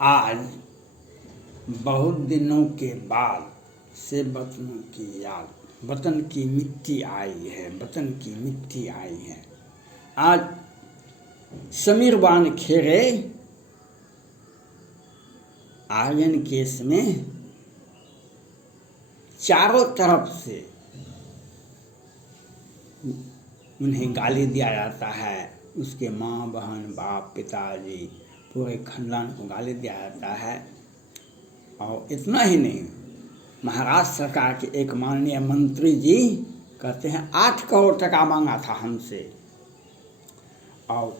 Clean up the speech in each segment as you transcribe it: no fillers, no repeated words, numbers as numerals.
आज बहुत दिनों के बाद से वतनों की याद, वतन की मिट्टी आई है, वतन की मिट्टी आई है। आज समीर वानखेड़े आर्यन केस में चारों तरफ से उन्हें गाली दिया जाता है। उसके माँ, बहन, बाप, पिताजी, पूरे खानदान को गाली दिया जाता है। और इतना ही नहीं, महाराष्ट्र सरकार के एक माननीय मंत्री जी कहते हैं 8 करोड़ टका मांगा था हमसे। और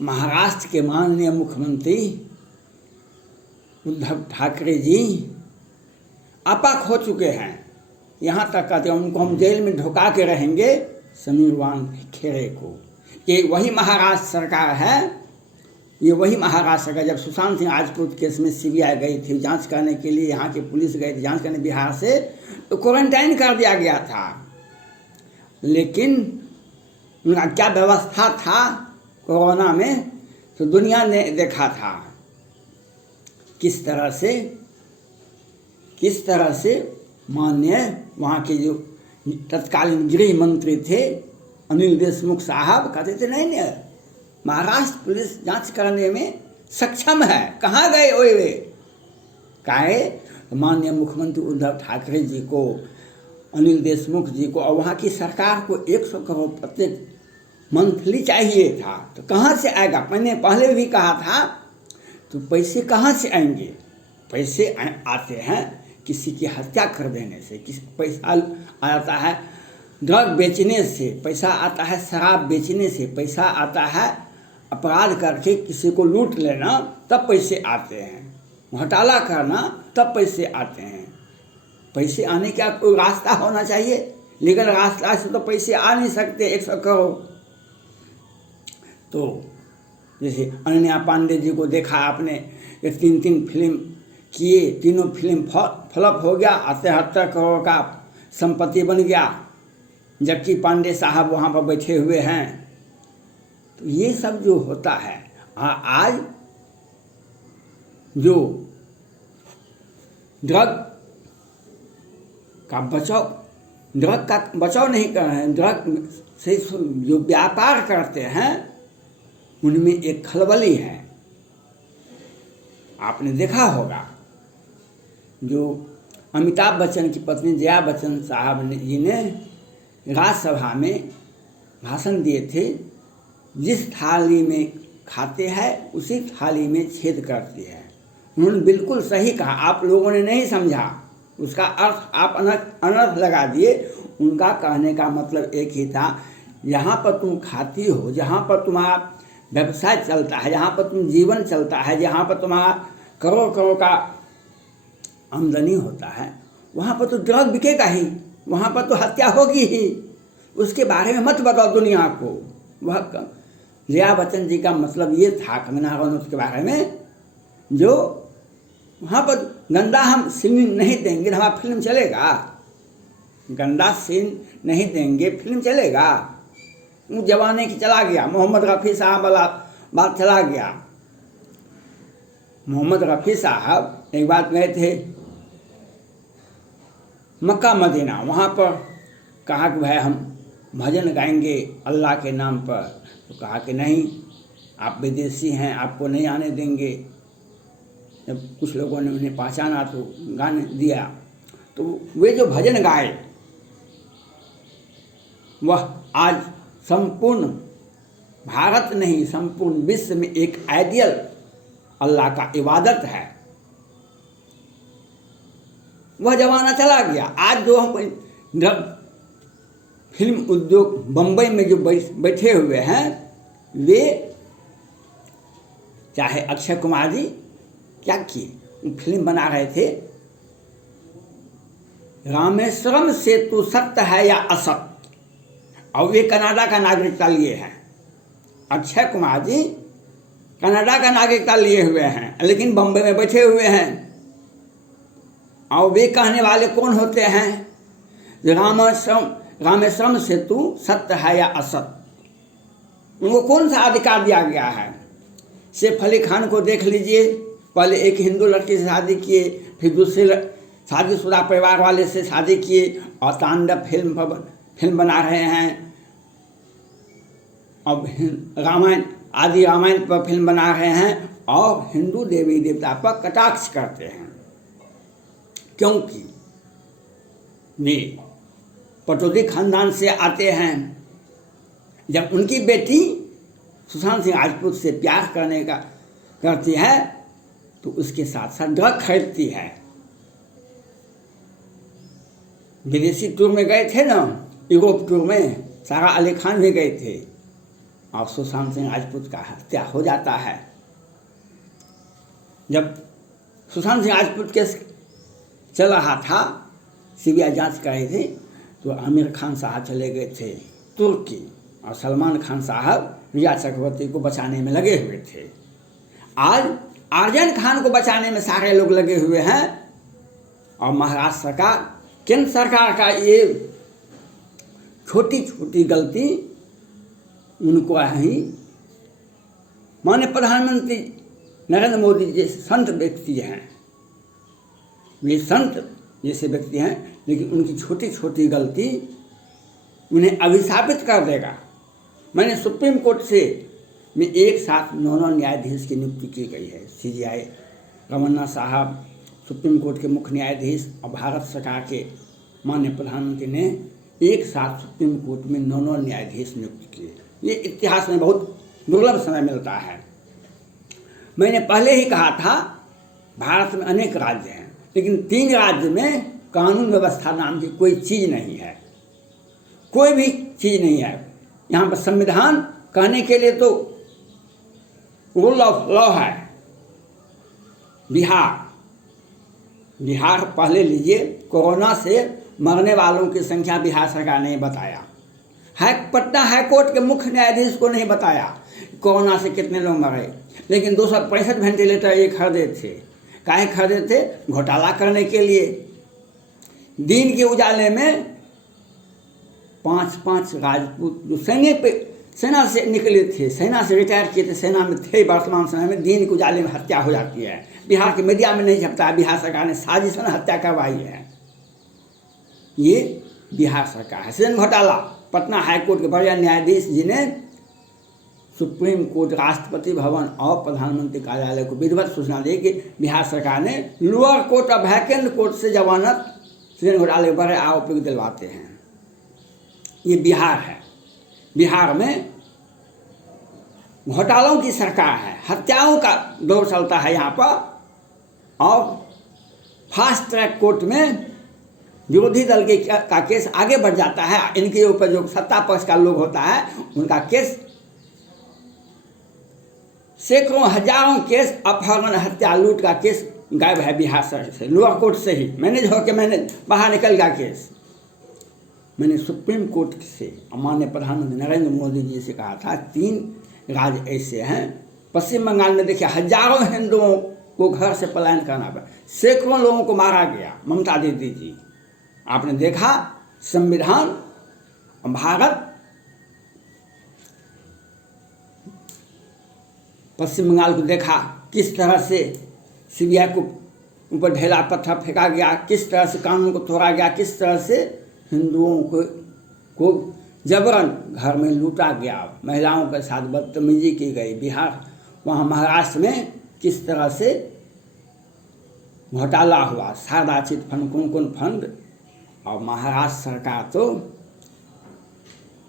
महाराष्ट्र के माननीय मुख्यमंत्री उद्धव ठाकरे जी अपाक हो चुके हैं। यहाँ तक कहते हैं उनको हम जेल में ढुका के रहेंगे, समीर वानखेड़े को। ये वही महाराष्ट्र सरकार है, ये वही महाराष्ट्र सरकार। जब सुशांत सिंह राजपूत केस में सीबीआई गई थी जांच करने के लिए, यहाँ की पुलिस गई थी जांच करने बिहार से, तो क्वारंटाइन कर दिया गया था। लेकिन उनका क्या व्यवस्था था कोरोना में, तो दुनिया ने देखा था किस तरह से माननीय वहाँ के जो तत्कालीन गृह मंत्री थे अनिल देशमुख साहब कहते थे नहीं, महाराष्ट्र पुलिस जांच करने में सक्षम है, कहाँ गए वे काहे। माननीय मुख्यमंत्री उद्धव ठाकरे जी को, अनिल देशमुख जी को और वहाँ की सरकार को 100 करोड़ प्रत्येक मंथली चाहिए था। तो कहाँ से आएगा? मैंने पहले भी कहा था, तो पैसे कहाँ से आएंगे? पैसे आते हैं किसी की हत्या कर देने से, किसी पैसा आता है ड्रग बेचने से, पैसा आता है शराब बेचने से, पैसा आता है अपराध करके किसी को लूट लेना, तब पैसे आते हैं। घोटाला करना, तब पैसे आते हैं। पैसे आने का कोई रास्ता होना चाहिए, लीगल रास्ता से तो पैसे आ नहीं सकते 100 करोड़। तो जैसे अनन्या पांडे जी को देखा आपने, ये 3 फिल्म किए, तीनों फिल्म फ्लॉप हो गया, 73 करोड़ का संपत्ति बन गया, जबकि पांडे साहब वहाँ पर बैठे हुए हैं। तो ये सब जो होता है, आज जो ड्रग का बचाव नहीं कर रहे हैं, ड्रग से जो व्यापार करते हैं उनमें एक खलबली है। आपने देखा होगा जो अमिताभ बच्चन की पत्नी जया बच्चन साहब जी ने राज्यसभा में भाषण दिए थे, जिस थाली में खाते हैं उसी थाली में छेद करती है। उन्होंने बिल्कुल सही कहा, आप लोगों ने नहीं समझा, उसका अर्थ आप अनर्थ लगा दिए। उनका कहने का मतलब एक ही था, जहाँ पर तुम खाती हो, जहाँ पर तुम्हारा व्यवसाय चलता है, जहाँ पर तुम जीवन चलता है, जहाँ पर तुम्हारा करोड़ का आमदनी होता है, वहाँ पर तो ड्रग बिकेगा ही, वहाँ पर तो हत्या होगी ही। उसके बारे में मत बताओ दुनिया को। वह जया बच्चन जी का मतलब ये था कंगना रनौत के बारे में, जो वहाँ पर गंदा हम सीन नहीं देंगे तो हमारा फिल्म चलेगा, गंदा सीन नहीं देंगे फिल्म चलेगा। जमाने की चला गया, मोहम्मद रफ़ी साहब वाला बात चला गया। मोहम्मद रफ़ी साहब एक बात गए थे मक्का मदीना, वहाँ पर कहा कि भाई हम भजन गाएंगे अल्लाह के नाम पर। तो कहा कि नहीं, आप विदेशी हैं, आपको नहीं आने देंगे। जब कुछ लोगों ने उन्हें पहचाना तो गाने दिया। तो वे जो भजन गाए वह आज संपूर्ण भारत नहीं, संपूर्ण विश्व में एक आइडियल अल्लाह का इबादत है। वह जमाना चला गया। आज जो हम फिल्म उद्योग बम्बई में जो बैठे हुए हैं, वे चाहे अक्षय कुमार जी क्या किए, फिल्म बना रहे थे रामेश्वरम सेतु सत्य है या असत्य, और वे कनाडा का नागरिकता लिए हैं। अक्षय कुमार जी कनाडा का नागरिकता लिए हुए हैं, लेकिन बम्बई में बैठे हुए हैं। और वे कहने वाले कौन होते हैं? रामेश्वरम सेतु सत्य है या असत्य, उनको कौन सा अधिकार दिया गया है? सैफ अली खान को देख लीजिए, पहले एक हिंदू लड़की से शादी किए, फिर दूसरे शादीशुदा परिवार वाले से शादी किए और तांडव फिल्म बना रहे हैं। अब रामायण आदि रामायण पर फिल्म बना रहे हैं और हिंदू देवी देवता पर कटाक्ष करते हैं, क्योंकि वे पटौदी खानदान से आते हैं। जब उनकी बेटी सुशांत सिंह राजपूत से प्यार करती है तो उसके साथ साथ ड्रग खरीदती है। विदेशी टूर में गए थे ना, यूरोप टूर में, सारा अली खान भी गए थे और सुशांत सिंह राजपूत का हत्या हो जाता है। जब सुशांत सिंह राजपूत केस चल रहा था, सीबीआई जांच कर रही थी, तो आमिर खान साहब चले गए थे तुर्की और सलमान खान साहब रिया चक्रवर्ती को बचाने में लगे हुए थे। आज आर्यन खान को बचाने में सारे लोग लगे हुए हैं और महाराष्ट्र सरकार, केंद्र सरकार का ये छोटी छोटी गलती उनको ही माननीय प्रधानमंत्री नरेंद्र मोदी जैसे संत व्यक्ति हैं, वे संत जैसे व्यक्ति हैं, लेकिन उनकी छोटी छोटी गलती उन्हें अभिशापित कर देगा। मैंने सुप्रीम कोर्ट से में एक साथ 9 न्यायाधीश की नियुक्ति की गई है। CJI रमन्ना साहब सुप्रीम कोर्ट के मुख्य न्यायाधीश और भारत सरकार के माननीय प्रधानमंत्री ने एक साथ सुप्रीम कोर्ट में 9 न्यायाधीश नियुक्त किए। ये इतिहास में बहुत दुर्लभ समय मिलता है। मैंने पहले ही कहा था, भारत में अनेक राज्य हैं, लेकिन 3 राज्य में कानून व्यवस्था नाम की कोई चीज़ नहीं है, कोई भी चीज़ नहीं है। यहाँ पर संविधान कहने के लिए तो रूल ऑफ लॉ है। बिहार पहले लीजिए, कोरोना से मरने वालों की संख्या बिहार सरकार ने बताया, पटना हाईकोर्ट के मुख्य न्यायाधीश को नहीं बताया कोरोना से कितने लोग मरे, लेकिन 265 वेंटिलेटर ये खरीदे थे। काहे खरीदे थे? घोटाला करने के लिए। दिन के उजाले में 5 राजपूत जो सेना से निकले थे, सेना से रिटायर किए थे, सेना में थे वर्तमान समय में, दिन के उजाले में हत्या हो जाती है। बिहार के मीडिया में नहीं छपता है, बिहार सरकार ने साजिश में हत्या करवाई है। ये बिहार सरकार है। सृजन घोटाला, पटना हाईकोर्ट के बड़े न्यायाधीश जी ने सुप्रीम कोर्ट, राष्ट्रपति भवन और प्रधानमंत्री कार्यालय को विधिवत सूचना दी कि बिहार सरकार ने लोअर कोर्ट और वैकेंट कोर्ट से जमानत सृजन घोटाले के बड़े आरोपी को दिलवाते हैं। ये बिहार है। बिहार में घोटालों की सरकार है, हत्याओं का दौर चलता है यहाँ पर, और फास्ट ट्रैक कोर्ट में विरोधी दल का केस आगे बढ़ जाता है। इनके ऊपर जो सत्ता पक्ष का लोग होता है, उनका केस, सैकड़ों हजारों केस, अपहरण, हत्या, लूट का केस गायब है बिहार से, लोअर कोर्ट से ही मैनेज होकर मैंने बाहर निकल गया केस। मैंने सुप्रीम कोर्ट से माननीय प्रधानमंत्री नरेंद्र मोदी जी से कहा था, 3 राज्य ऐसे हैं। पश्चिम बंगाल में देखिए, हजारों हिंदुओं को घर से पलायन करना पड़ा, सैकड़ों लोगों को मारा गया। ममता दीदी जी, आपने देखा संविधान, भारत पश्चिम बंगाल को देखा किस तरह से CBI को ऊपर ढेला पत्थर फेंका गया, किस तरह से कानून को तोड़ा गया, किस तरह से हिंदुओं को जबरन घर में लूटा गया, महिलाओं के साथ बदतमीजी की गई। बिहार, वहाँ महाराष्ट्र में किस तरह से घोटाला हुआ, शारदा चिट फंड, कौन फंड, और महाराष्ट्र सरकार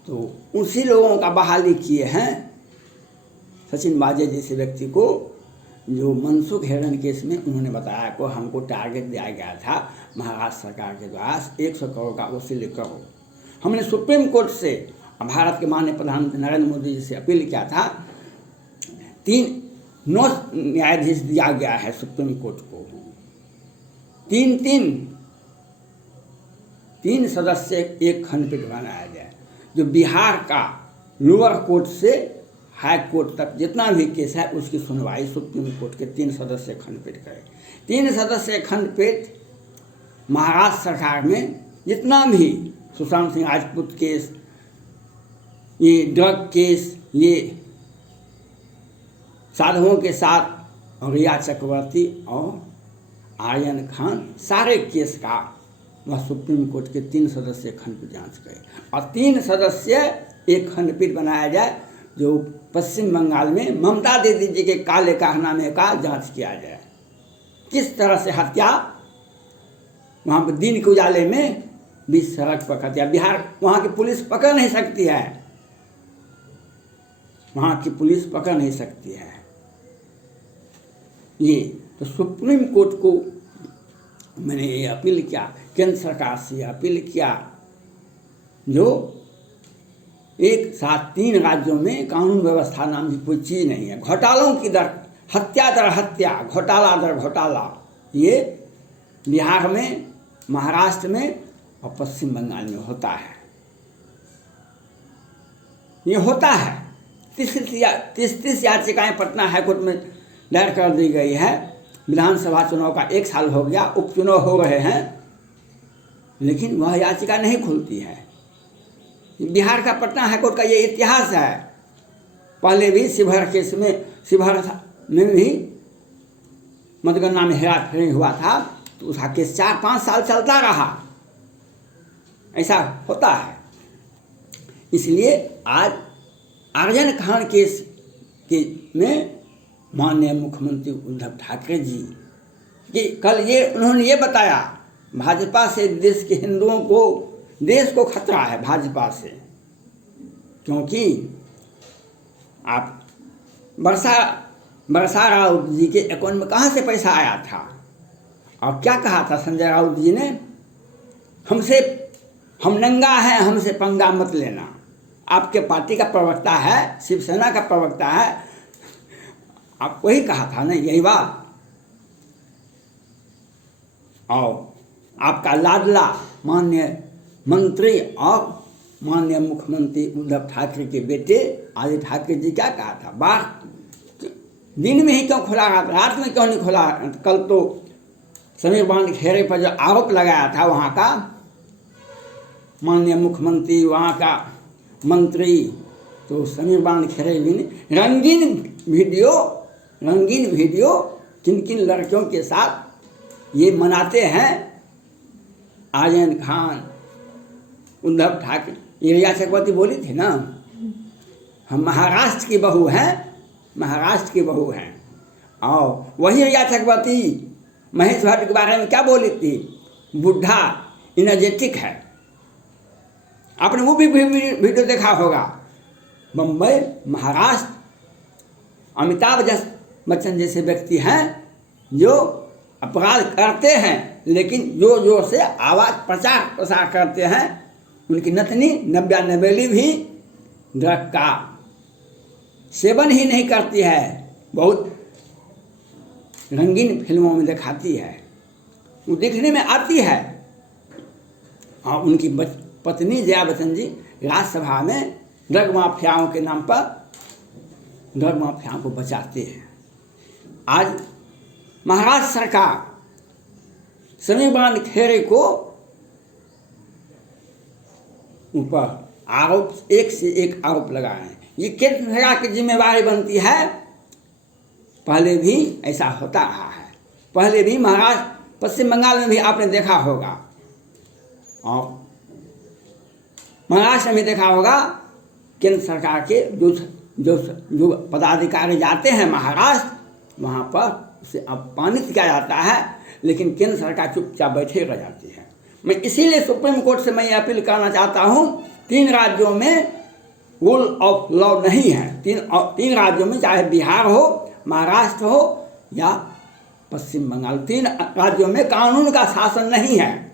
तो उसी लोगों का बहाली किए हैं। सचिन वाजे जैसे व्यक्ति को, जो मनसुख हिरेन केस में उन्होंने बताया को हमको टारगेट दिया गया था महाराष्ट्र सरकार के द्वारा 100 करोड़ का वसूली करो। हमने सुप्रीम कोर्ट से, भारत के माननीय प्रधानमंत्री नरेंद्र मोदी जी से अपील किया था, 9 न्यायाधीश दिया गया है सुप्रीम कोर्ट को, 3 सदस्य एक खंडपीठ बनाया जाए, जो बिहार का लोअर कोर्ट से हाई कोर्ट तक जितना भी केस है उसकी सुनवाई सुप्रीम कोर्ट के 3 सदस्य खंडपीठ करे। 3 सदस्य खंडपीठ महाराष्ट्र सरकार में जितना भी सुशांत सिंह राजपूत केस, ये ड्रग केस, ये साधुओं के साथ रिया चक्रवर्ती और आर्यन खान सारे केस का वह सुप्रीम कोर्ट के 3 सदस्यीय खंडपीठ जांच करे और 3 सदस्य एक खंडपीठ बनाया जाए जो पश्चिम बंगाल में ममता दीदी जी के काले कारनामे का जांच किया जाए। किस तरह से हत्या वहाँ पर दिन के उजाले में बीच सड़क पर हत्या, बिहार वहाँ की पुलिस पकड़ नहीं सकती है, वहाँ की पुलिस पकड़ नहीं सकती है। ये तो सुप्रीम कोर्ट को मैंने ये अपील किया, केंद्र सरकार से अपील किया, जो एक साथ 3 राज्यों में कानून व्यवस्था नाम की कोई चीज़ नहीं है। घोटालों की दर हत्या दर हत्या, घोटाला दर घोटाला, ये बिहार में, महाराष्ट्र में और पश्चिम बंगाल में होता है। ये होता है। 30 याचिकाएँ पटना हाईकोर्ट में दायर कर दी गई है। विधानसभा चुनाव का 1 साल हो गया, उपचुनाव हो रहे हैं, लेकिन वह याचिका नहीं खुलती है। बिहार का पटना हाईकोर्ट का ये इतिहास है। पहले भी शिवहर केस में, शिवहर में भी मतगणना में हेराफेरी हुआ था, तो उसका केस 4-5 साल चलता रहा। ऐसा होता है। इसलिए आज आर्यन खान केस के में माननीय मुख्यमंत्री उद्धव ठाकरे जी कि कल उन्होंने ये बताया, भाजपा से देश के हिंदुओं को, देश को खतरा है भाजपा से, क्योंकि आप बरसा राउत जी के अकाउंट में कहाँ से पैसा आया था और क्या कहा था संजय राउत जी ने, हम नंगा हैं, हमसे पंगा मत लेना। आपके पार्टी का प्रवक्ता है, शिवसेना का प्रवक्ता है, आप वही कहा था ना, यही बात। और आपका लाडला माननीय मंत्री और माननीय मुख्यमंत्री उद्धव ठाकरे के बेटे आदित्य ठाकरे जी क्या कहा था, बात दिन में ही क्यों खुला, रात में क्यों नहीं खुला। कल तो समीर बांध खेरे पर जो आरोप लगाया था वहाँ का माननीय मुख्यमंत्री, वहाँ का मंत्री, तो समीर बांध खेरे भी ने रंगीन वीडियो किन किन लड़कियों के साथ ये मनाते हैं। आर्यन खान, उद्धव ठाकरे, ये रिया चक्रवर्ती बोली थी ना, हम महाराष्ट्र की बहू हैं, महाराष्ट्र की बहू हैं। और वही रिया चक्रवर्ती महेश भट्ट के बारे में क्या बोली थी, बुढ़ा इनर्जेटिक है। आपने वो भी वीडियो देखा होगा। बम्बई, महाराष्ट्र, अमिताभ बच्चन जैसे व्यक्ति हैं जो अपराध करते हैं, लेकिन जोर जोर से आवाज़ प्रचार प्रसार करते हैं। उनकी नतनी नव्या नवेली भी ड्रग का सेवन ही नहीं करती है, बहुत रंगीन फिल्मों में दिखाती है, वो देखने में आती है। और उनकी पत्नी जया बच्चन जी राज्यसभा में ड्रग माफियाओं के नाम पर ड्रग माफियाओं को बचाते हैं। आज महाराष्ट्र सरकार समीर बांध खेरे को ऊपर आरोप, एक से एक आरोप लगाए हैं। ये केंद्र सरकार की जिम्मेवारी बनती है। पहले भी ऐसा होता रहा है, पहले भी महाराष्ट्र, पश्चिम बंगाल में भी आपने देखा होगा और महाराष्ट्र में देखा होगा। केंद्र सरकार के जो पदाधिकारी जाते हैं महाराष्ट्र, वहाँ पर उसे अपमानित किया जाता है, लेकिन केंद्र सरकार चुपचाप बैठे रह जाती है। मैं इसीलिए सुप्रीम कोर्ट से मैं ये अपील करना चाहता हूँ, 3 राज्यों में रूल ऑफ लॉ नहीं है। 3 राज्यों में, चाहे बिहार हो, महाराष्ट्र हो या पश्चिम बंगाल, 3 राज्यों में कानून का शासन नहीं है।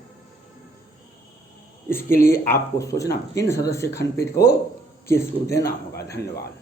इसके लिए आपको सोचना, 3 सदस्यीय खंडपीठ को केस को देना होगा। धन्यवाद।